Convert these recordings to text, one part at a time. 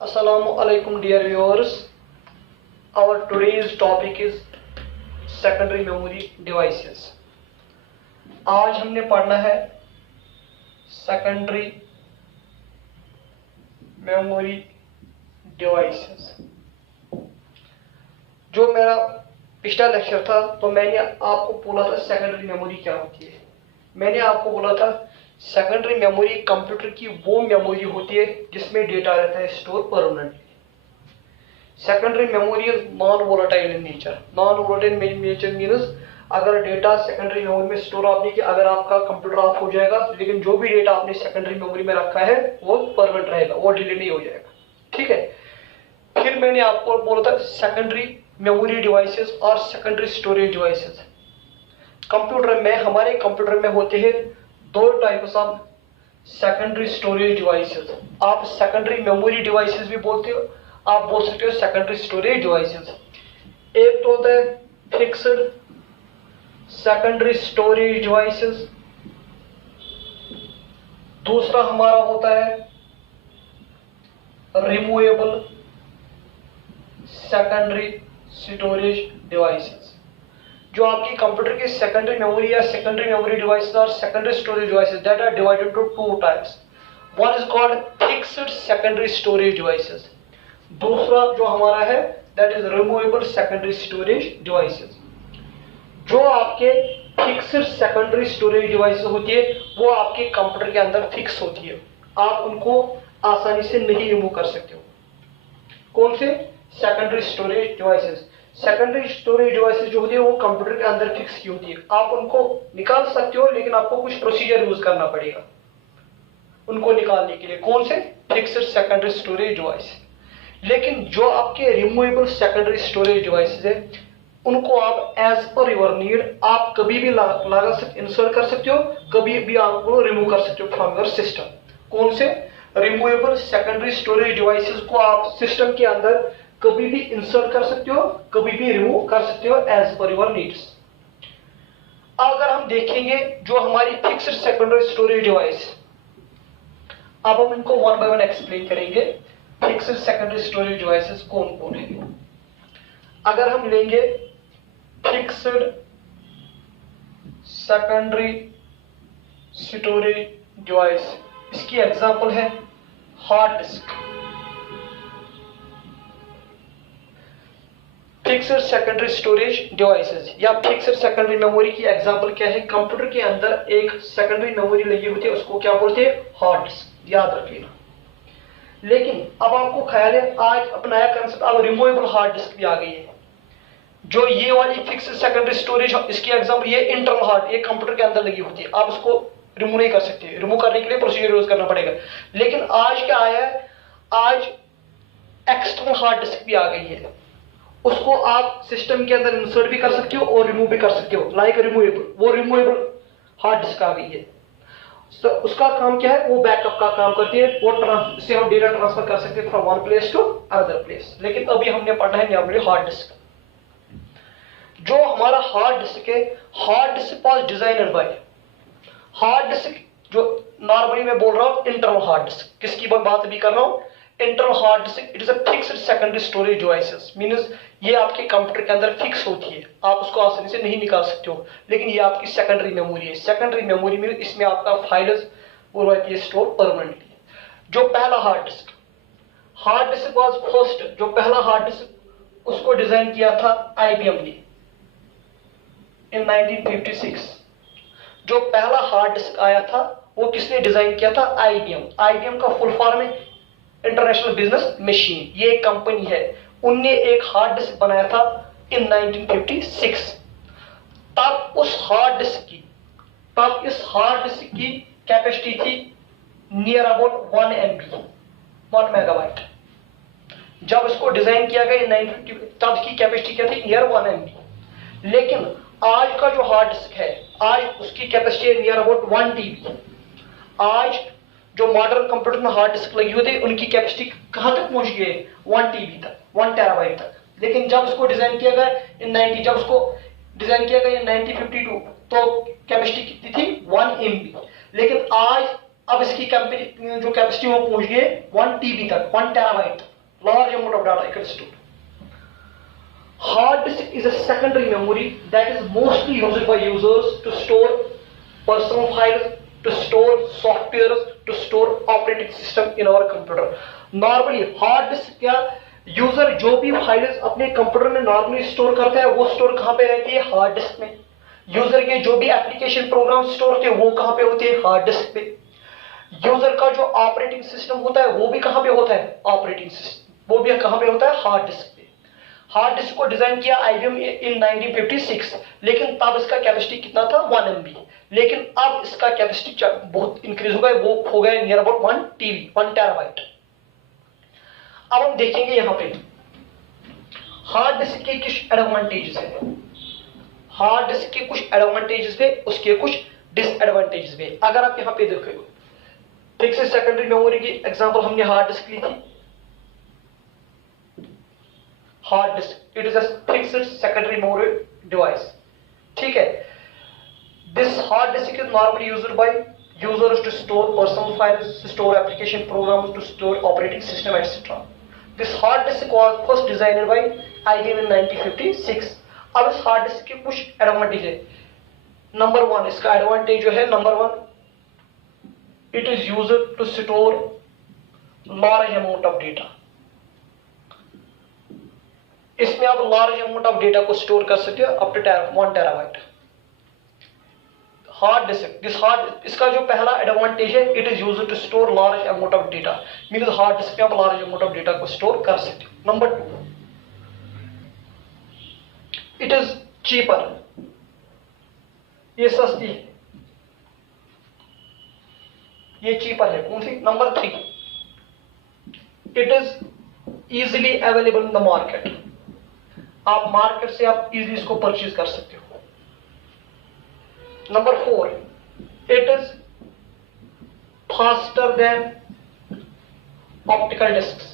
Assalamu alaikum dear viewers. Our today's topic is secondary memory devices. आज हमने पढ़ना है secondary memory devices. जो मेरा पिछला लेक्चर था तो मैंने आपको बोला था सेकेंडरी मेमोरी क्या होती है। मैंने आपको बोला था सेकेंडरी मेमोरी कंप्यूटर की वो मेमोरी होती है जिसमें डेटा रहता है store permanently. Secondary memory is non volatile in nature. Non volatile nature means अगर डेटा सेकेंडरी मेमोरी में स्टोर आपने किया, अगर आपका कंप्यूटर ऑफ हो जाएगा लेकिन जो भी डेटा आपने सेकेंडरी मेमोरी में रखा है वो परमानेंट रहेगा, वो डिलीट नहीं हो जाएगा। ठीक है। फिर मैंने आपको बोला था सेकेंडरी मेमोरी डिवाइसेस और सेकेंडरी स्टोरेज डिवाइसेस। कंप्यूटर में, हमारे कंप्यूटर में होते हैं दो types of secondary storage devices. आप सेकेंडरी मेमोरी डिवाइसेस भी बोलते हो, आप बोल सकते हो सेकेंडरी स्टोरेज डिवाइसेस। एक तो होता है फिक्स्ड सेकेंडरी स्टोरेज डिवाइसेस, दूसरा हमारा होता है रिमूवेबल सेकेंडरी स्टोरेज डिवाइसेस। जो आपकी कंप्यूटर की सेकेंडरी मेमोरी या सेकेंडरी मेमोरी डिवाइसेस और secondary storage devices that are divided into two types. One is called fixed secondary storage devices, दूसरा जो हमारा है that is removable secondary storage devices. जो आपके फिक्स्ड सेकेंडरी स्टोरेज डिवाइसेस होती है वो आपके कंप्यूटर के अंदर फिक्स होती है, आप उनको आसानी से नहीं रिमूव कर सकते हो। कौन से? Secondary storage devices. Secondary storage devices जो होती है वो कंप्यूटर के अंदर फिक्स की होती है, आप उनको निकाल सकते हो लेकिन आपको कुछ प्रोसीजर यूज करना पड़ेगा उनको निकालने के लिए। कौन से? Fixed secondary storage device. लेकिन जो आपके रिमूवेबल सेकेंडरी स्टोरेज डिवाइसेस है उनको आप एज पर योर नीड आप कभी भी लगा सकते, इंसर्ट कर सकते हो, कभी भी आपको रिमूव कर सकते हो फ्रॉम योर सिस्टम। कौन से? रिमूवेबल सेकेंडरी स्टोरेज डिवाइसेस को आप सिस्टम के अंदर कभी भी इंसर्ट कर सकते हो, कभी भी रिमूव कर सकते हो एज पर योर नीड्स। अगर हम देखेंगे जो हमारी फिक्स्ड सेकेंडरी स्टोरेज डिवाइस, अब हम इनको वन बाय वन एक्सप्लेन करेंगे। फिक्स्ड सेकेंडरी स्टोरेज डिवाइसेस कौन कौन है? अगर हम लेंगे फिक्स्ड सेकेंडरी स्टोरेज डिवाइस, इसकी एग्जांपल है hard disc. Fixed secondary storage devices या फिक्स्ड सेकेंडरी मेमोरी की एग्जांपल क्या है? कंप्यूटर के अंदर एक सेकेंडरी मेमोरी लगी होती है, उसको क्या बोलते हैं? Hard disk. याद रख लेना। लेकिन अब आपको ख्याल है आज अपनाया कंसेप्ट, अब रिमूवेबल हार्ड डिस्क भी आ गई है। जो ये वाली फिक्स्ड सेकेंडरी स्टोरेज, इसकी एग्जांपल ये इंटरनल हार्ड, एक कंप्यूटर के अंदर लगी होती है, आप उसको रिमूव नहीं कर सकते, रिमूव करने के लिए प्रोसीजर यूज करना पड़ेगा। लेकिन आज क्या आया है? आज एक्सटर्नल हार्ड डिस्क भी आ गई है, उसको आप सिस्टम के अंदर इंसर्ट भी कर सकते हो और रिमूव भी कर सकते हो, लाइक रिमूवेबल। वो रिमूवेबल हार्ड डिस्क आ गई है। तो उसका काम क्या है? वो बैकअप का काम करती है, वो इससे हम डेटा ट्रांसफर कर सकते हैं from one place to other place. लेकिन अभी हमने पढ़ना है नॉर्मली हार्ड डिस्क। जो हमारा हार्ड डिस्क है, hard disk was designed by, hard disk जो नॉर्मली मैं बोल रहा हूं इंटरनल हार्ड डिस्क, किसकी बात भी कर रहा हूं? Internal hard disk. It is a fixed secondary storage devices, means ये आपके कंप्यूटर के अंदर फिक्स होती है, आप उसको आसानी से नहीं निकाल सकते हो, लेकिन ये आपकी सेकेंडरी मेमोरी है। सेकेंडरी मेमोरी में इसमें आपका फाइल्स वो रहती है स्टोर परमानेंटली। जो पहला हार्ड डिस्क वाज फर्स्ट, जो पहला हार्ड डिस्क उसको डिजाइन किया था IBM ने इन 1956। जो पहला हार्ड डिस्क आया था वो किसने डिजाइन किया था? IBM का फुल फॉर्म है इंटरनेशनल बिजनेस मशीन, ये एक कंपनी है, उनने एक हार्ड डिस्क बनाया था इन 1956। तब इस हार्ड डिस्क की कैपेसिटी थी नियर अबाउट 1 MB, 1 मेगाबाइट। जब इसको डिजाइन किया गया इन 1950 तब की कैपेसिटी क्या थी? Near 1 MB। लेकिन आज का जो हार्ड डिस्क है आज उसकी कैपेसिटी है नियर अबाउट 1 TB। आज जो मॉडर्न कंप्यूटर में हार्ड डिस्क लगी होती है उनकी कैपेसिटी कहां तक पहुंच गई है? 1 TB तक, 1 टेराबाइट तक। लेकिन जब उसको डिजाइन किया गया जब उसको डिजाइन किया गया इन 1952 तो कैपेसिटी कितनी थी? 1 MB। लेकिन आज अब इसकी जो कैपेसिटी वो पहुंच गई 1 TB तक, 1 terabyte, large amount of data equals to. Hard disk is a secondary memory that is mostly used by users to store personal files, to store software, to store operating system in our computer. Normally hard disk क्या, user जो भी files अपने computer में normally store करता है वो store कहाँ पे रहती है? हार्ड डिस्क में। यूजर के जो भी एप्लीकेशन प्रोग्राम स्टोर होते हैं वो कहाँ पे होते हैं? हार्ड डिस्क पे। यूजर का जो ऑपरेटिंग सिस्टम होता है वो भी कहाँ पे होता है? ऑपरेटिंग सिस्टम, वो भी कहाँ पे होता है? हार्ड डिस्क पे। हार्ड डिस्क को डिजाइन किया IBM इन 1956, लेकिन तब इसका कैपेसिटी कितना था? 1 MB। लेकिन अब इसका कैपेसिटी बहुत इंक्रीज हो गया, वो हो गया नियर अबाउट 1 TB, 1 टेराबाइट। अब हम देखेंगे यहां पे हार्ड डिस्क के कुछ एडवांटेजेस है, हार्ड डिस्क के कुछ एडवांटेजेस है, उसके कुछ डिसएडवांटेजेस भी। अगर आप यहां पे देखो, फिक्स्ड सेकेंडरी मेमोरी की एग्जांपल हमने हार्ड डिस्क ली थी। Hard disk, it is a fixed secondary memory device, ठीक है। This hard disk is normally used by users to store personal files, to store application programs, to store operating system etcetera. This hard disk was first designed by IBM in 1956। अब इस hard disk के कुछ advantage है। Number 1, इसका advantage जो है, number 1, it is used to store large amount of data. इसमें आप लार्ज अमाउंट ऑफ डेटा को स्टोर कर सकते हो up to 1 terabyte. Hard disk, इसका जो पहला एडवांटेज है, it is used to store large amount of data, means hard disk पे आप लार्ज अमाउंट ऑफ डेटा को स्टोर कर सकते हो। नंबर 2, इट इज चीपर, ये सस्ती है, ये चीपर है। कौन सी? Number 3, it is easily available in the market, आप मार्केट से आप इजीली इसको परचेज कर सकते हो। Number 4, it is faster than optical disc.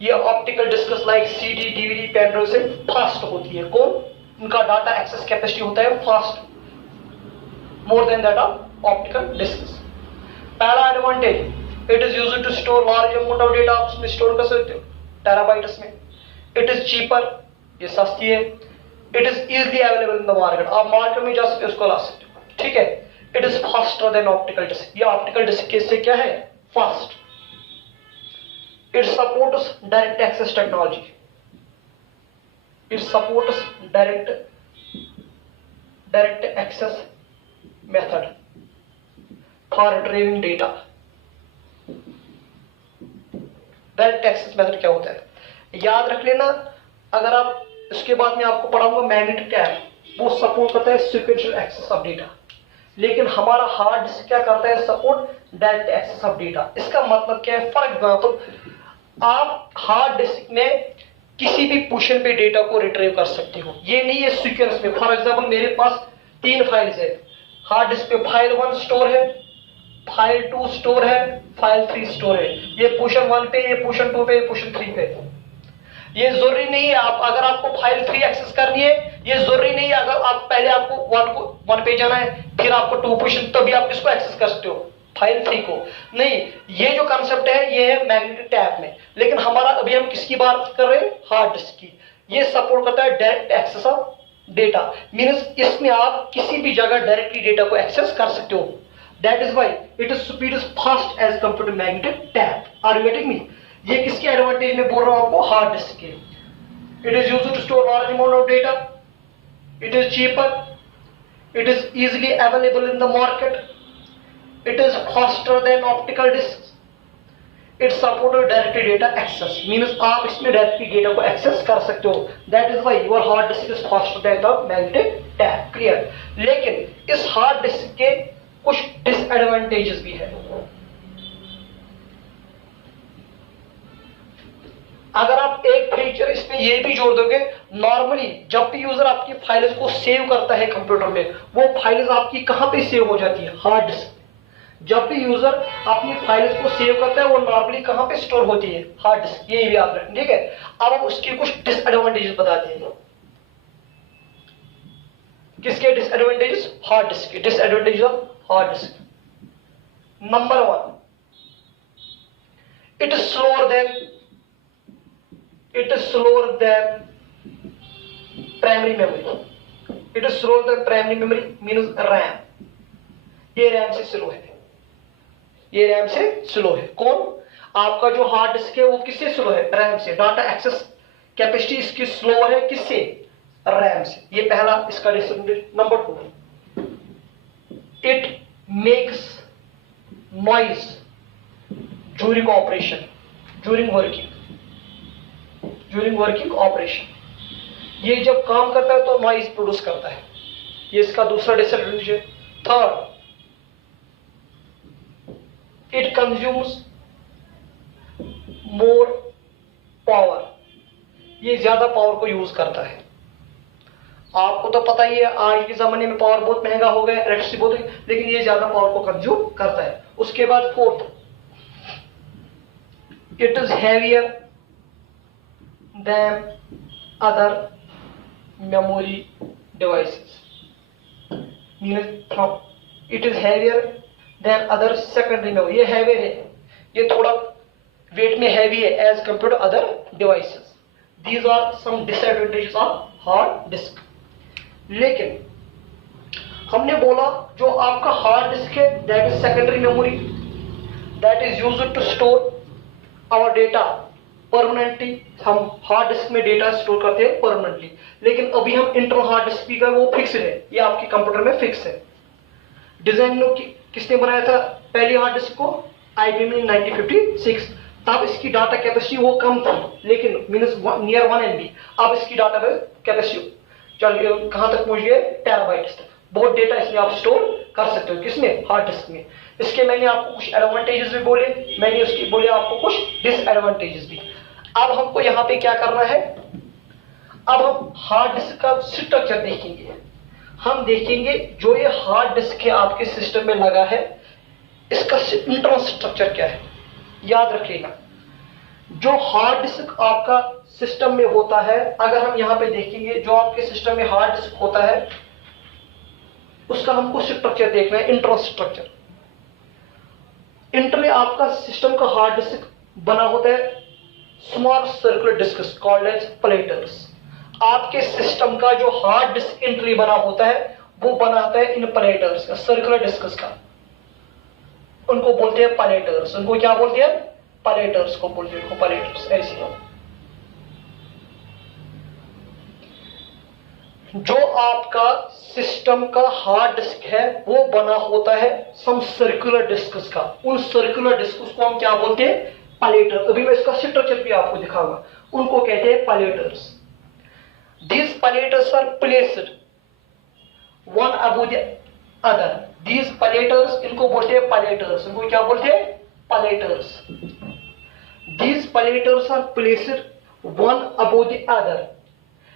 ये optical disc like CD, DVD, pen drive से फास्ट होती है। कौन? उनका डाटा एक्सेस कैपेसिटी होता है fast, more than that of optical disc. पहला advantage, it is used to store large amount of data, आप उसमें स्टोर कर सकते हो टेराबाइट्स में। इट इज चीपर, ये सस्ती है। It is easily available in the market, आप मार्केट में जा सकते हो, उसको ला सकते हो, ठीक है। It is faster than optical disc, ये ऑप्टिकल डिस्क के से क्या है? Fast. It supports direct access technology, it supports direct access method for retrieving data. Direct access method क्या होता है? याद रख लेना, अगर आप इसके बाद में आपको पढ़ाऊंगा मैग्नेटिक टैब, वो सपोर्ट करता है सीक्वेंशियल एक्सेस ऑफ डेटा, लेकिन हमारा हार्ड डिस्क क्या करता है? Support direct access of data. इसका मतलब क्या है? फॉर एग्जांपल, आप हार्ड डिस्क में किसी भी पोजीशन पे डेटा को रिट्रीव कर सकते हो, ये नहीं है सीक्वेंस में। फॉर एग्जांपल, मेरे पास 3 फाइल्स है, हार्ड डिस्क पे फाइल 1 स्टोर है, फाइल 2 स्टोर है, फाइल 3 स्टोर है। ये पोजीशन 1 पे, ये पोजीशन 2 पे, ये पोजीशन 3 पे। ये जरूरी नहीं है आप, अगर आपको फाइल 3 एक्सेस करनी है, ये जरूरी नहीं है अगर आप पहले आपको 1 पे जाना है, फिर आपको 2 पोजीशन, तभी आप इसको एक्सेस कर सकते हो फाइल 3 को। नहीं, ये जो कंसेप्ट है ये है मैग्नेटिक टैब में, लेकिन हमारा अभी हम किसकी बात कर रहे हैं? हार्ड डिस्क की। ये सपोर्ट करता है direct access of data, means इसमें आप किसी भी जगह डायरेक्टली डेटा को एक्सेस कर सकते हो। That is why it is speed is fast as compare to magnetic tape. Are you getting me? ये किसके एडवांटेज में बोल रहा हूं आपको? हार्ड डिस्क के। It is used to store large amount of data, it is cheaper, it is easily available in the market, it is faster than optical disk, it support direct data access, means आप इसमें directly data को access कर सकते हो। That is why your hard disk is faster then the magnetic tab. Clear? लेकिन इस hard disk के कुछ डिसएडवांटेजेस भी है। अगर आप एक फीचर इसमें ये भी जोड़ दोगे, नॉर्मली जब भी यूजर आपकी फाइल्स को सेव करता है कंप्यूटर में, वो फाइल्स आपकी कहां पे सेव हो जाती है? Hard disc. जब भी यूजर अपनी फाइल्स को सेव करता है, वो नॉर्मली कहां पे स्टोर होती है? Hard disc. ये भी याद रखें, ठीक है। अब हम उसके कुछ डिसएडवांटेजेस बताते हैं। किसके डिसएडवांटेजेस? हार्ड डिस्क के disadvantages of hard disk. Number 1, it is slower than primary memory. It is slower than primary memory means RAM. ये रैम से स्लो है, ये रैम से स्लो है। कौन? आपका जो हार्ड डिस्क है वो किससे स्लो है? रैम से। डाटा एक्सेस कैपेसिटी इसकी स्लोअर है किससे? रैम से। ये पहला इसका disadvantage. Number 2, it makes noise during operation, during working operation. ये जब काम करता है तो नॉइज प्रोड्यूस करता है, ये इसका दूसरा डिसएडवांटेज है। Third, it consumes more power, ये ज्यादा पावर को यूज करता है। आपको तो पता ही है आज के जमाने में पावर बहुत महंगा हो गया, इलेक्ट्रिसिटी बहुत, लेकिन ये ज्यादा पावर को कंज्यूम करता है। उसके बाद fourth, it is heavier than other memory devices. It is heavier than other secondary memory. ये heavier है, ये थोड़ा वेट में heavy है as compared to other devices. These are some disadvantages of hard disk. लेकिन हमने बोला जो आपका हार्ड डिस्क है that is secondary memory, that is used to store और डेटा परमानेंटली। हम हार्ड डिस्क में डेटा स्टोर करते हैं परमानेंटली, लेकिन अभी हम इंटरनल हार्ड डिस्क का वो फिक्स है, ये आपके कंप्यूटर में फिक्स है। डिजाइन किसने बनाया था पहली हार्ड डिस्क को? IBM ने 1956। तब इसकी डाटा कैपेसिटी वो कम थी, लेकिन मीनस नियर 1 MB। अब इसकी डाटा कैपेसिटी चल कहां तक पहुंच गई? टेराबाइट्स तक। बहुत डेटा इसमें आप स्टोर कर सकते हो, किसमें? हार्ड डिस्क में। इसके मैंने आपको कुछ एडवांटेजेस भी बोले, मैंने उसकी बोले आपको कुछ डिसएडवांटेजेस भी। अब हमको यहाँ पे क्या करना है? अब हम हार्ड डिस्क का स्ट्रक्चर देखेंगे। हम देखेंगे जो ये हार्ड डिस्क है आपके सिस्टम में लगा है, इसका इंटरनल स्ट्रक्चर क्या है। याद रखिएगा, जो हार्ड डिस्क आपका सिस्टम में होता है, अगर हम यहाँ पे देखेंगे जो आपके सिस्टम में हार्ड डिस्क होता है उसका हमको स्ट्रक्चर देखना है, इंटरनल स्ट्रक्चर। इंटरनली आपका सिस्टम का हार्ड डिस्क बना होता है small circular disks called as platters. आपके सिस्टम का जो हार्ड डिस्क इंटरनली बना होता है वो बना होता है इन प्लेटर्स का, सर्कुलर डिस्क्स का। उनको बोलते हैं प्लेटर्स। उनको क्या बोलते हैं? प्लेटर्स को बोलते हैं, प्लेटर्स। ऐसे जो आपका सिस्टम का हार्ड डिस्क है वो बना होता है सम सर्कुलर डिस्क्स का। उन सर्कुलर डिस्क्स को हम क्या बोलते हैं? प्लेटर। अभी मैं इसका स्ट्रक्चर भी आपको दिखाऊंगा। उनको कहते हैं platters. These platters are placed one above the other. These platters, इनको बोलते हैं प्लेटर्स। इनको क्या बोलते हैं? Platters. These platters are placed one above the other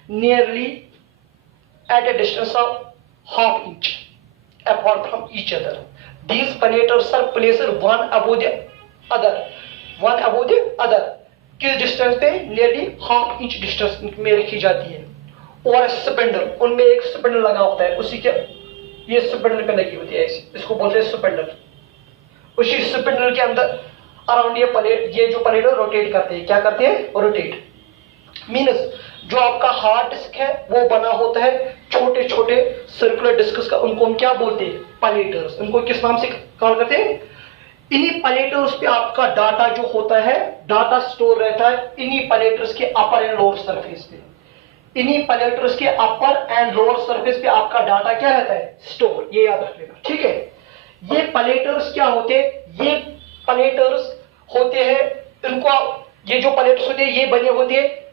nearly at a distance of ½ inch apart from each other. These platelets are placed one above the other. किस distance पे? Nearly ½ inch distance में रखी जाती है। और spindle, उनमें एक spindle लगा होता है, उसी के ये स्पिंडल पे लगी होती है, इसको बोलते हैं स्पिंडल। उसी स्पिंडल के अंदर अराउंड ये जो प्लेट रोटेट करते हैं। क्या करते हैं? रोटेट। मीनस जो आपका हार्ड डिस्क है वो बना होता है छोटे छोटे सर्कुलर डिस्क्स का। उनको हम क्या बोलते हैं? प्लेटर्स। उनको किस नाम से कॉल करते हैं? इन्हीं प्लेटर्स पे आपका डाटा जो होता है, डाटा स्टोर रहता है इन्हीं प्लेटर्स के अपर एंड लोअर सरफेस पे। इन्हीं प्लेटर्स के अपर एंड लोअर सरफेस पे आपका डाटा क्या रहता है? स्टोर। ये याद रख लेना, ठीक है। ये प्लेटर्स क्या होते हैं? ये प्लेटर्स होते हैं, इनको ये जो प्लेटर्स होते हैं ये बने होते हैं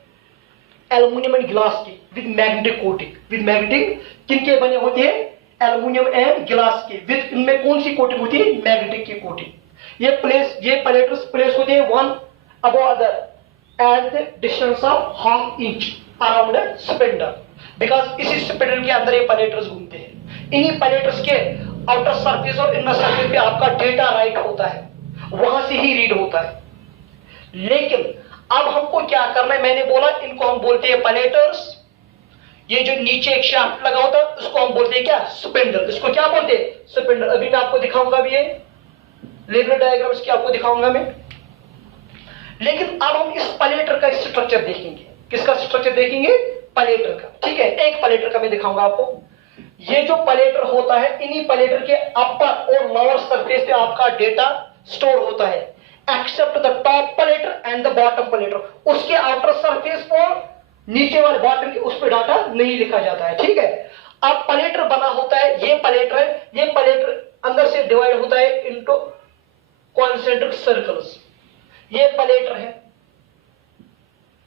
एल्युमिनियम एंड ग्लास के with magnetic coating. With magnetic किनके बने होते हैं? एल्युमिनियम एंड ग्लास के। विद इनमें कौन सी कोटिंग होती है? मैग्नेटिक की कोटिंग। ये प्लेटर्स प्लेस होते हैं one above other at the distance of ½ inch around a spindle. Because इसी स्पिंडल के अंदर ये प्लेटर्स घूमते हैं। इन्हीं प्लेटर्स के आउटर सरफेस और इनर सरफेस पे आपका डेटा राइट होता है, वहां से ही रीड होता है। लेकिन अब हमको क्या करना है? मैंने बोला इनको हम बोलते हैं प्लेटर्स। ये जो नीचे एक शाफ्ट लगा होता है उसको हम बोलते हैं क्या, स्पिंडल। इसको क्या बोलते हैं, स्पिंडल। अभी मैं आपको दिखाऊंगा भी, ये लेवल डायग्राम इसकी आपको दिखाऊंगा मैं। लेकिन अब हम इस पलेटर का स्ट्रक्चर देखेंगे। किसका स्ट्रक्चर देखेंगे, पलेटर का। ठीक है, एक पलेटर का मैं दिखाऊंगा आपको। ये जो पलेटर होता है, इन्हीं पलेटर के अपर और लोअर सरफेस पे आपका डेटा स्टोर होता है, except the top platter and the bottom platter. उसके आउटर सरफेस पर नीचे वाले बॉटम के उस पर डाटा नहीं लिखा जाता है। ठीक है, अब पलेटर बना होता है, ये पलेटर है, ये पलेटर अंदर से डिवाइड होता है इनटू कॉन्सेंट्रिक सर्कल्स। ये पलेटर है,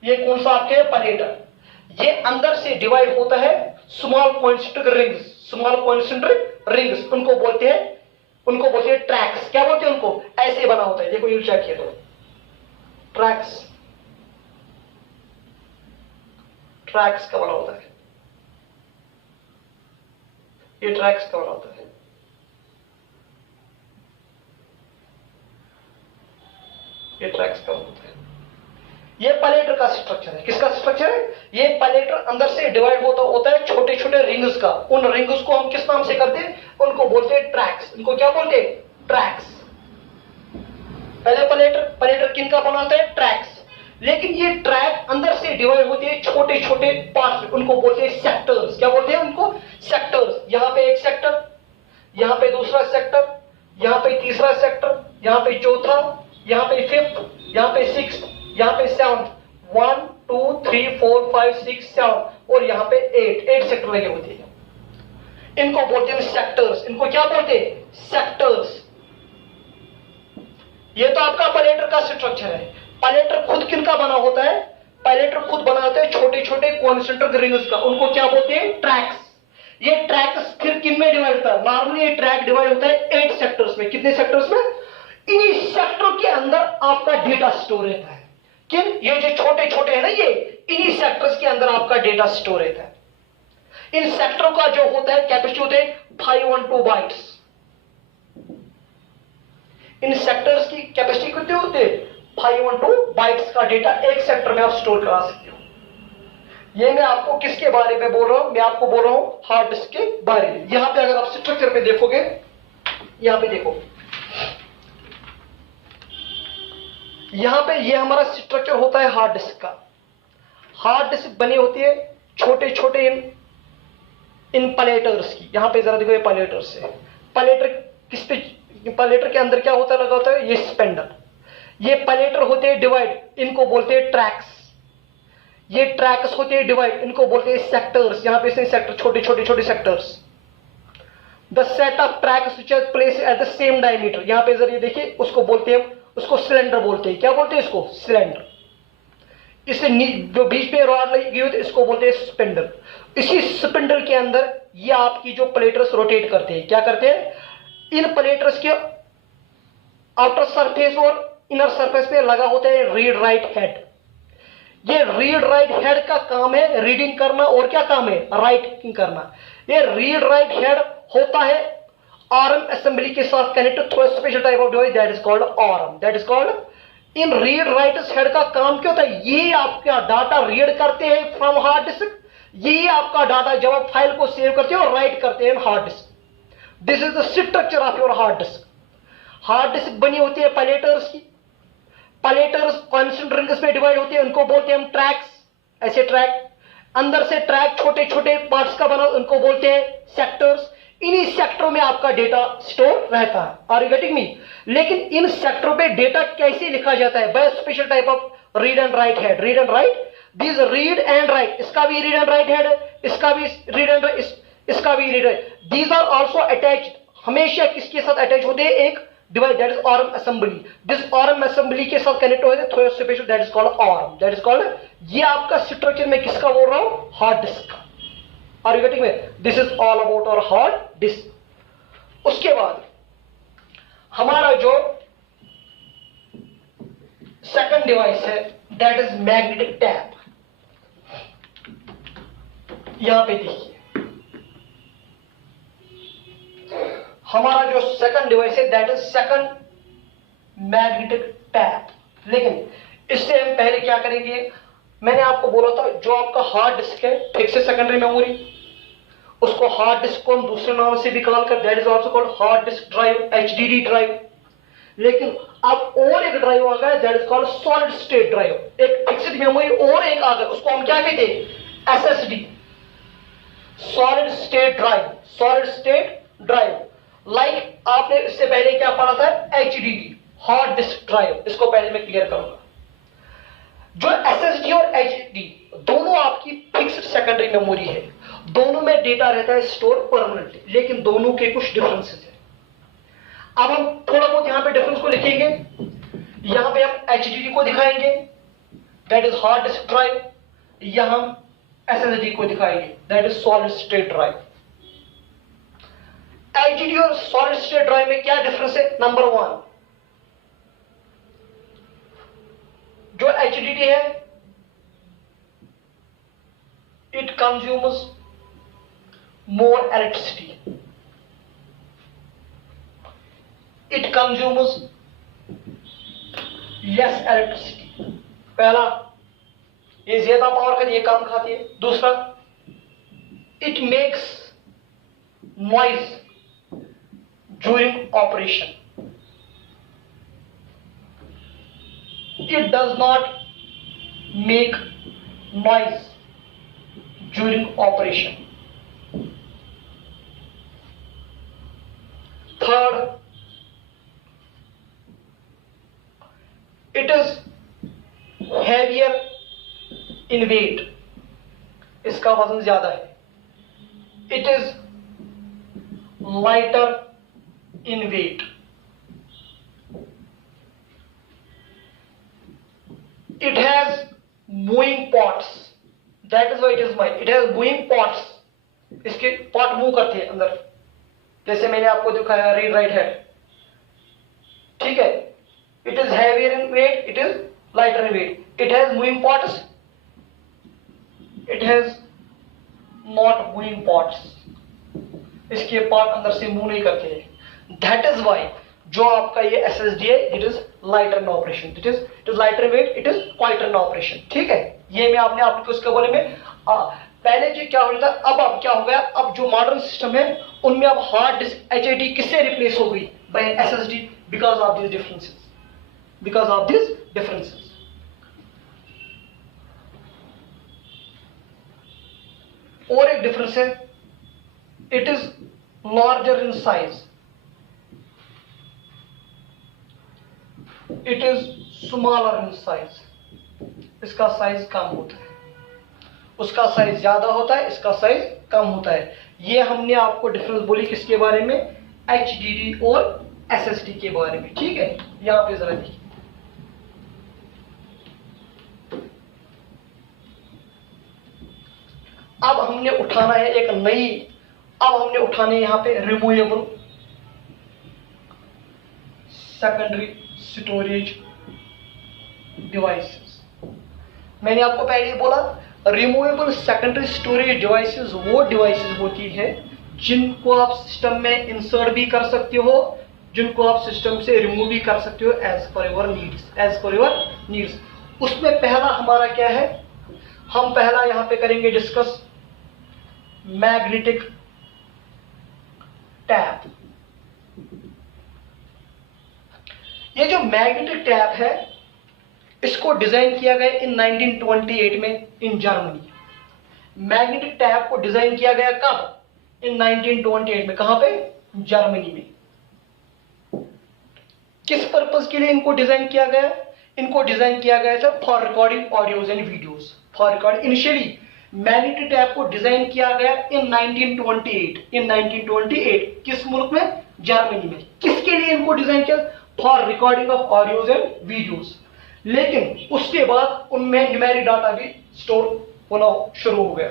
ये कौन सा आपके पलेटर, ये अंदर से डिवाइड होता है small concentric rings. Small concentric rings उनको बोलते हैं ट्रैक्स। क्या बोलते हैं उनको, ऐसे बना होता है। देखो ये चेक किया तो ट्रैक्स का बना होता है, ये ट्रैक्स का बना होता है। ये ट्रैक्स का होता है। ये पलेटर का स्ट्रक्चर है। किसका स्ट्रक्चर है, ये पलेटर अंदर से डिवाइड होता है छोटे छोटे रिंग्स का। उन रिंग्स को हम किस नाम से करते हैं, उनको बोलते हैं ट्रैक्स। इनको क्या बोलते हैं, ट्रैक्स। पहले पलेटर किन का बना होता है, ट्रैक्स। लेकिन ये ट्रैक अंदर से डिवाइड होती है छोटे छोटे पार्ट्स, उनको बोलते हैं सेक्टर्स। क्या बोलते हैं उनको, सेक्टर्स। यहां पे एक सेक्टर, यहां पे दूसरा सेक्टर, यहां पे तीसरा सेक्टर, यहां पे चौथा, यहां पे फिफ्थ, यहां पे सिक्स्थ, यहां पे सेवंथ। 1 2 3 4 5 6 7 और यहां पे 8 सेक्टर लगे होते हैं। इनको बोलते हैं सेक्टर्स। इनको क्या बोलते हैं, सेक्टर्स। ये तो आपका पलेटर का स्ट्रक्चर है। पलेटर खुद किनका बना होता है, पलेटर खुद बनाते हैं छोटे छोटे कॉन्सेंट्रिक रिंग्स का। उनको क्या बोलते हैं, ट्रैक्स। ये ट्रैक्स फिर किन में डिवाइड होता है, नॉर्मली ये ट्रैक डिवाइड होता है 8 सेक्टर्स में। कितने सेक्टर्स में, इन्हीं सेक्टर के अंदर आपका डेटा स्टोर रहता है। किन, ये जो छोटे छोटे है ना, ये इन्हीं सेक्टर्स के अंदर आपका डेटा स्टोर रहता है। इन सेक्टरों का जो होता है कैपेसिटी होते हैं 512 बाइट्स। इन सेक्टर्स की कैपेसिटी कितने होते हैं, 512 बाइट्स का डेटा एक सेक्टर में आप स्टोर करा सकते हो। ये मैं आपको किसके बारे में बोल रहा हूं, मैं आपको बोल रहा हूं हार्ड डिस्क के बारे में। यहां पे अगर आप स्ट्रक्चर पे देखोगे, यहां पे देखो, यहां पे ये हमारा स्ट्रक्चर होता है हार्ड डिस्क का। हार्ड डिस्क बनी होती है छोटे छोटे इन पलेटर्स की। यहां पे जरा देखो, ये पलेटर्स है। पलेटर किस पे, पलेटर के अंदर क्या होता है, लगा होता है ये स्पेंडल। ये पलेटर होते हैं डिवाइड, इनको बोलते हैं ट्रैक्स। ये ट्रैक्स होते हैं डिवाइड, इनको बोलते हैं सेक्टर्स। यहां पे से सेक्टर, छोटे छोटे छोटे sectors. The set of tracks which are placed at the same diameter. यहां पे जरा ये देखिए, उसको बोलते हैं, उसको सिलेंडर बोलते हैं। क्या बोलते हैं इसको, सिलेंडर। इससे जो बीच में रॉड लगी हुई है इसको बोलते हैं स्पिंडल। इसी स्पिंडल के अंदर ये आपकी जो प्लेटर्स रोटेट करते हैं, क्या करते हैं, इन प्लेटर्स के आउटर सरफेस और इनर सरफेस पे लगा होता है रीड राइट हेड। ये रीड राइट हेड का काम है रीडिंग करना, और क्या काम है, राइटिंग करना। ये रीड राइट हेड होता है आर्म असेंबली के साथ connected through special type of device that is called arm. That is called, in read write head का काम क्या होता है, ये आपका डाटा रीड करते हैं फ्रॉम हार्ड डिस्क। ये आपका डाटा जब आप फाइल को सेव करते हो और राइट करते हैं hard disk. This is the structure of your hard disk. Hard disk बनी होती है पलेटर्स की। पलेटर्स कॉन्सेंट्रिक रिंग्स में डिवाइड होती है, उनको बोलते हैं हम ट्रैक्स। ऐसे ट्रैक, अंदर से ट्रैक छोटे छोटे पार्ट्स का बना, उनको बोलते हैं सेक्टर्स। इन्हीं सेक्टरों में आपका डेटा स्टोर रहता है। Are you getting me? लेकिन इन सेक्टरों पे डेटा कैसे लिखा जाता है, by special type of read and write head. Read and write, this read and write, इसका भी रीड एंड राइट हेड है, इसका भी रीड एंड इसका भी रीड है। दीज आर ऑल्सो अटैच्ड, हमेशा किसके साथ अटैच होते हैं, एक device that is arm assembly. This arm assembly के साथ कनेक्ट होते हैं through special that is called arm. That is called, ये आपका स्ट्रक्चर में किसका बोल रहा हूं, हार्ड डिस्क का। Are you getting me? This is all about our hard disk. उसके बाद हमारा जो सेकंड डिवाइस है दैट इज मैग्नेटिक टैप। यहां पे देखिए, हमारा जो सेकंड डिवाइस है that is second magnetic tap. लेकिन इससे हम पहले क्या करेंगे, मैंने आपको बोला था जो आपका हार्ड डिस्क है फिक्स्ड सेकेंडरी मेमोरी, उसको हार्ड डिस्क को हम दूसरे नाम से भी कॉल कर, that is also called hard disk drive, HDD drive. लेकिन अब और एक ड्राइव आ गया that is called solid state drive, एक फिक्स्ड मेमोरी और एक आ गया, उसको हम क्या कहते हैं, SSD, solid state drive, solid state drive. Like आपने इससे पहले क्या पढ़ा था, एचडीडी, हार्ड डिस्क ड्राइव, इसको पहले मैं क्लियर करूंगा। जो एसएसडी और एचडीडी दोनों आपकी फिक्स्ड सेकेंडरी मेमोरी है, दोनों में डेटा रहता है स्टोर परमानेंटली, लेकिन दोनों के कुछ डिफरेंसेस है। अब हम थोड़ा बहुत यहां पे डिफरेंस को लिखेंगे, यहां पे हम एचडीडी को दिखाएंगे that is hard disk drive, यहां हम एसएसडी को दिखाएंगे that is solid state drive. HDD और सॉलिड स्टेट ड्राइव में क्या डिफरेंस है, नंबर 1, जो एचडीडी है it consumes more electricity, it consumes less electricity. पहला, ये ज्यादा पावर का ये काम खाती है। दूसरा, it makes noise during operation, it does not make noise during operation. Third, it is heavier in weight, इसका वजन ज्यादा है। It is lighter in weight. It has moving parts, that is why it is mild. It has moving parts, इसके part move करते हैं अंदर, जैसे मैंने आपको दिखाया रीड राइट हेड, ठीक है। It is heavier in weight, it is lighter in weight. It has moving parts, it has not moving parts, इसके पार्ट अंदर से मूव नहीं करते हैं। That is why जो आपका ये एसएसडी है it is lighter in operation, it is lighter in weight, it is quieter in operation, ठीक है। ये मैं आपने आपको उसके बारे में पहले जो क्या हो रहा था, अब क्या हो गया, अब जो मॉडर्न सिस्टम है उनमें अब हार्ड डिस्क एचडीडी किससे रिप्लेस हो गई, by SSD, because of this differences, because of this differences. और एक डिफरेंस है, it is larger in size, it is smaller in size, इसका साइज कम होता है, उसका साइज ज्यादा होता है, इसका साइज कम होता है। ये हमने आपको डिफरेंस बोली किसके बारे में, एचडीडी और एसएसडी के बारे में, ठीक है। यहां पे जरा देखिए, अब हमने उठाना है एक नई, अब हमने उठाने यहां पे रिमूवेबल सेकेंडरी स्टोरेज डिवाइसेस। मैंने आपको पहले ही बोला रिमूवेबल सेकेंडरी स्टोरेज डिवाइसेस वो डिवाइसेस होती है जिनको आप सिस्टम में इंसर्ट भी कर सकते हो, जिनको आप सिस्टम से रिमूव भी कर सकते हो as per your needs, as per your needs. उसमें पहला हमारा क्या है, हम पहला यहां पे करेंगे डिस्कस मैग्नेटिक टैप। ये जो मैग्नेटिक टैप है इसको डिजाइन किया गया इन 1928 में इन जर्मनी। मैग्नेटिक टैप को डिजाइन किया गया कब, इन 1928 में, कहां पे, जर्मनी में। किस पर्पस के लिए इनको डिजाइन किया गया, इनको डिजाइन किया गया था for recording audios and videos, for recording. Initially magnetic tap को डिजाइन किया गया इन 1928, इन 1928 किस मुल्क में, जर्मनी में। किसके लिए इनको डिजाइन किया, for recording of audios and videos. लेकिन उसके बाद उनमें न्यूमेरिक डाटा भी स्टोर होना शुरू हो गया,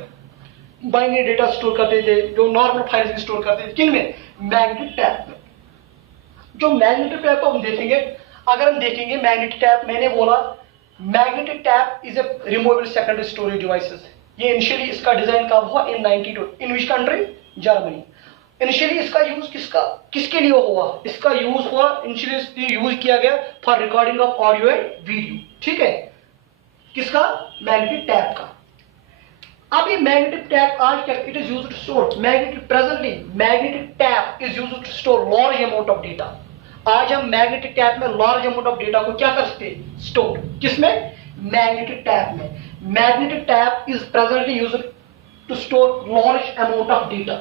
बाइनरी डेटा स्टोर करते थे, जो नॉर्मल फाइल्स स्टोर करते थे, किन में, मैग्नेटिक टैप में। जो मैग्नेटिक टैप को हम देखेंगे, अगर हम देखेंगे मैग्नेटिक टैप, मैंने बोला magnetic tape is a removable secondary storage devices. ये इनिशियली इसका डिजाइन कब हुआ, इन 92, इन विच कंट्री, जर्मनी। इनिशियली इसका यूज किसके लिए हुआ, इसका यूज हुआ, इनिशियली यूज किया गया for recording of audio and video, ठीक है। किसका? मैग्नेटिक टैप का। अब ये मैग्नेटिक टैप आज क्या, it is used to store magnetic, presently magnetic tape is used to store large amount of data. आज हम मैग्नेटिक टैप में लार्ज अमाउंट ऑफ डेटा को क्या कर सकते हैं? स्टोर। किसमें? मैग्नेटिक टैप में। Magnetic tape is presently used to store large amount of data,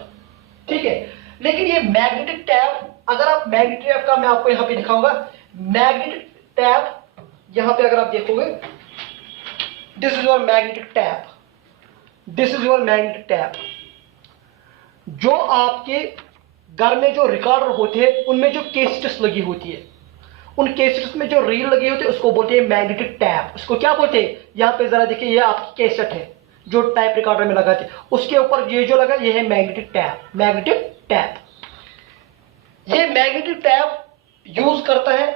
ठीक है। लेकिन ये मैग्नेटिक टैप, अगर आप मैग्नेटिक टैप का मैं आपको यहां पे दिखाऊंगा, मैग्नेटिक टैप यहां पे अगर आप देखोगे, this is your magnetic tap, this is your magnetic tap. जो आपके घर में जो रिकॉर्डर होते हैं उनमें जो कैसेट्स लगी होती है, उन कैसेट्स में जो रील लगी होती है उसको बोलते हैं मैग्नेटिक टैप। उसको क्या बोलते हैं? यहां पे जरा देखिए, ये आपकी कैसेट है जो टाइप रिकॉर्डर में लगाते हैं, उसके ऊपर ये जो लगा ये है मैग्नेटिक टैप। मैग्नेटिक टैप, ये मैग्नेटिक टैप यूज करता है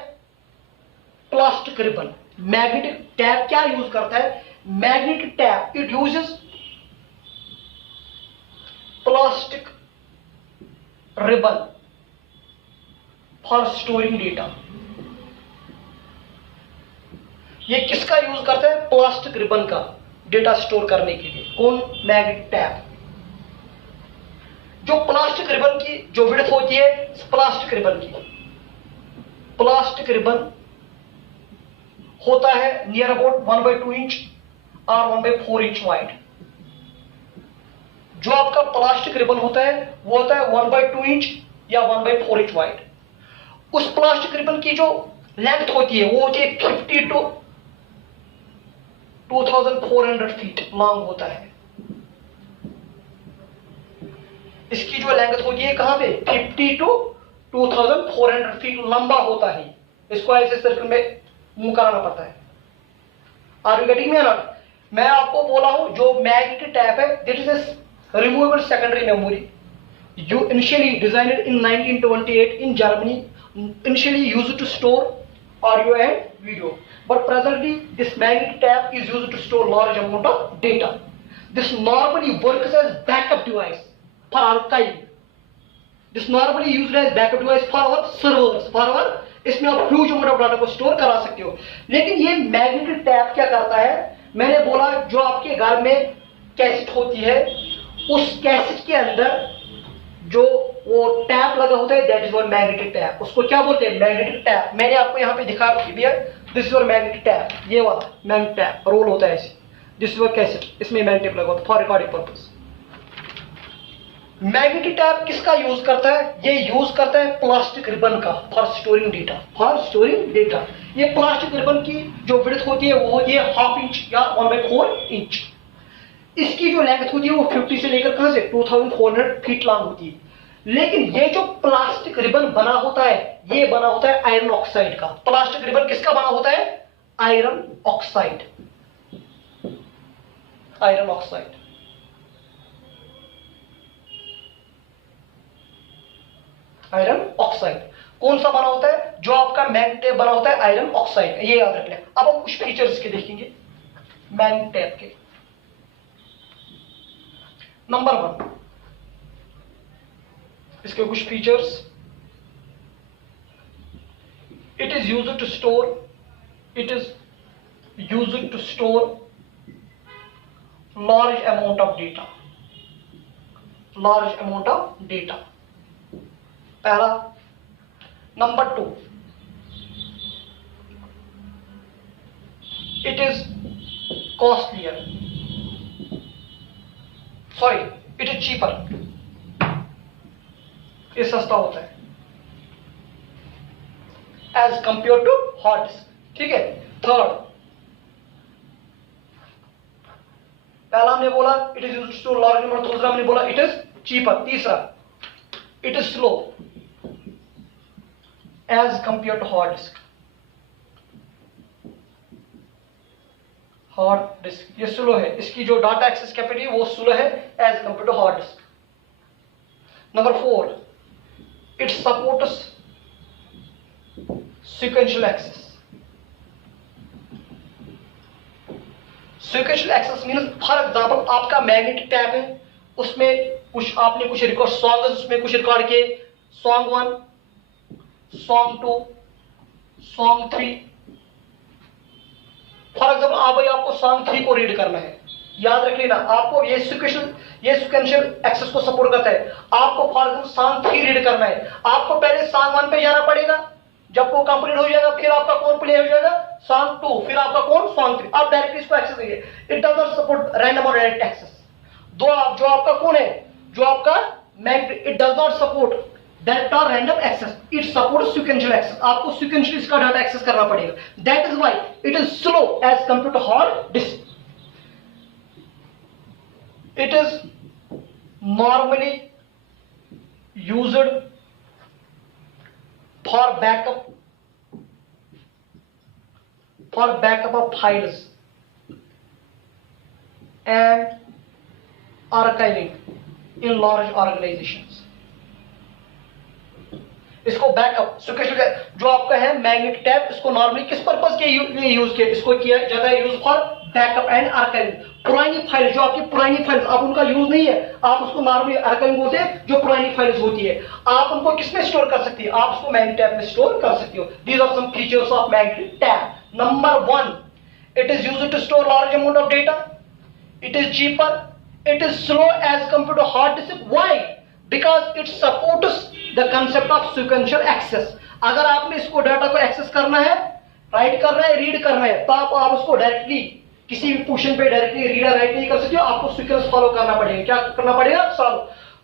प्लास्टिक रिबन। मैग्नेटिक टैप क्या यूज करता है? Magnetic tap it uses plastic ribbon for storing data. ये किसका यूज करता है? प्लास्टिक रिबन का, डेटा स्टोर करने के लिए। कौन? Magnetic tap. जो प्लास्टिक रिबन की जो विड्थ होती है, प्लास्टिक रिबन की, प्लास्टिक रिबन होता है नियर अबाउट 1/2 इंच और 1/4 इंच वाइड। जो आपका प्लास्टिक रिबन होता है वो होता है 1/2 इंच या 1/4 इंच वाइड। उस प्लास्टिक रिबन की जो लेंथ होती है वो होती है 50 to 2400 फीट लॉन्ग होता है। इसकी जो लेंथ होती है कहां पे? 50 to 2400 फीट लंबा होता है। इसको ऐसे सर्कल में मूव कराना पड़ता है। Are you getting me not? मैं आपको बोला हूं जो मैग्नेटिक टैप है, this is a removable secondary memory you initially designed in 1928 in Germany, initially used to store audio and video, but presently this magnetic tap is used to store large amount of data. This normally works as backup device for archive. This normally used as backup device for our servers, for our, इसमें आप huge amount of data को store करा सकते हो। लेकिन ये magnetic tap क्या करता है? मैंने बोला जो आपके घर में कैसेट होती है, उस कैसेट के अंदर जो वो टैप लगा होता है, that is one magnetic tap. उसको क्या बोलते हैं? Magnetic tap. मैंने आपको यहाँ पे दिखा दिया, this is one magnetic tap, ये वाला मैग्नेटिक टैप रोल होता है ऐसे। दिस इज वन कैसेट, इसमें मैग्नेटिक लगा होता है for recording purpose. Magnetic tap किसका यूज करता है? ये यूज करता है प्लास्टिक रिबन का, for storing data, for storing data. ये प्लास्टिक रिबन की जो विड्थ होती है वो होती है 1/2 इंच या 1/4 इंच। इसकी जो लेंथ होती है वो 50 से लेकर कहां से 2400 फीट लॉन्ग होती है। लेकिन ये जो प्लास्टिक रिबन बना होता है, ये बना होता है आयरन ऑक्साइड का। प्लास्टिक रिबन किसका बना होता है? Iron oxide, iron oxide. Iron oxide कौन सा बना होता है? जो आपका मैग्नेट बना होता है आयरन ऑक्साइड, ये याद रख लें। अब हम कुछ फीचर्स के देखेंगे मैग्नेट टैप के। नंबर 1, इसके कुछ features. It is used to store, it is used to store large amount of data, large amount of data, पहला। Number 2, it is costlier, sorry it is cheaper, ये सस्ता होता है as compare to hard disk, ठीक है। Third, पहला हमने बोला it is used to large amount, दूसरा हमने बोला इट इज चीपर, तीसरा it is slow as compare to hard disk. Hard disk ये स्लो है, इसकी जो डाटा एक्सेस कैपेसिटी वो स्लो है as compare to hard disk. Number 4, it supports sequential access. Sequential access means, for example आपका magnetic tape है, उसमें कुछ आपने कुछ रिकॉर्ड सॉन्ग उसमें कुछ रिकॉर्ड किए, song 1, song 2, song 3। For example आप भाई आपको सॉन्ग 3 को रीड करना है। याद रख लेना, आपको ये सिक्वेंशियल एक्सेस को सपोर्ट करता है। आपको फॉर एग्जाम्पल सॉन्ग 3 रीड करना है, आपको पहले सॉन्ग 1 पे जाना पड़ेगा, जब वो कंप्लीट हो जाएगा फिर आपका कौन प्ले हो जाएगा, सॉन्ग 2, फिर आपका कौन, सॉन्ग 3। आप डायरेक्टली इसको एक्सेस करिए। It does not support random और डायरेक्ट एक्सेस। जो आपका कौन है, जो आपका magnet, it does not support that are random access, it support sequential access. आपको सीक्वेंशियली इसका डाटा एक्सेस करना पड़ेगा। That is why it is slow as compare to hard disk. It is normally used for backup of files and archiving in large organizations. इसको backup जो आपका है magnetic tab, इसको normally किस purpose के लिए यूज किया, इसको किया जाता है use for backup and archiving. पुरानी फाइल, जो आपकी पुरानी फाइल्स, आप उनका यूज नहीं है, आप उसको नॉर्मली आर्काइविंग बोलते हैं। जो पुरानी फाइल्स होती है आप उनको किसमें स्टोर कर सकती है, आप उसको मैग्नेटिक टैब में स्टोर कर सकती हो। These are some features of magnetic tape. Number 1, it is used to store large amount of data, it is cheaper, it is slow as compare to hard disk. Why? Because it supports the concept of sequential access. अगर आपने इसको data को access करना है, right करना है, read करना है, तो आप उसको डायरेक्टली किसी भी पोजीशन पे डायरेक्टली रीड और राइट नहीं कर सकते हो, आपको सीक्वेंस फॉलो करना पड़ेगा। क्या करना पड़ेगा?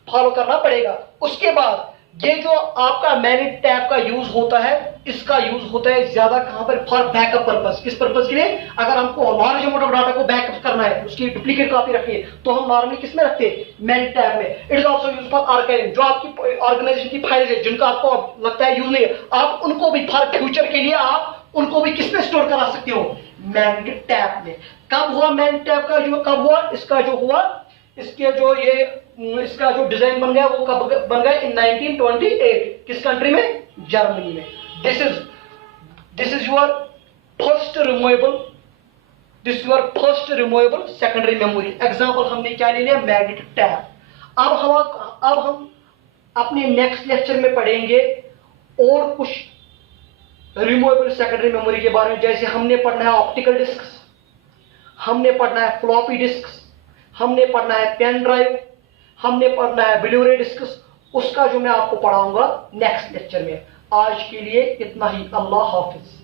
फॉलो करना पड़ेगा। उसके बाद ये जो आपका मैग्नेटिक टैब का यूज होता है, इसका यूज होता है ज्यादा कहां पर, फॉर बैकअप पर्पस। किस पर्पस के लिए? अगर हमको लार्ज अमाउंट ऑफ डाटा को बैकअप करना है, उसकी डुप्लीकेट कॉपी रखनी है, तो हम नॉर्मली किस में रखते हैं, मैग्नेटिक टैब में। It is also used for archiving. जो आपकी ऑर्गेनाइजेशन की फाइल्स है जिनका आपको लगता है यूज नहीं है, आप उनको भी फॉर फ्यूचर के लिए आप उनको भी किस में स्टोर करा सकते हो, मैग्नेटिक टैब में। कब हुआ मैग्नेटिक टैब का जो, कब हुआ इसका जो हुआ, इसका जो डिजाइन बन गया वो कब बन गया, इन 1928। किस कंट्री में? जर्मनी में। This is your first removable secondary memory. Example हमने क्या ले लिया, मैग्नेटिक टैब। अब हम अपने नेक्स्ट लेक्चर में पढ़ेंगे और कुछ रिमूवेबल सेकेंडरी मेमोरी के बारे में। जैसे हमने पढ़ना है ऑप्टिकल डिस्क, हमने पढ़ना है फ्लॉपी डिस्क, हमने पढ़ना है पेन ड्राइव, हमने पढ़ना है ब्लू-रे डिस्क। उसका जो मैं आपको पढ़ाऊंगा नेक्स्ट लेक्चर में। आज के लिए इतना ही। अल्लाह हाफिज।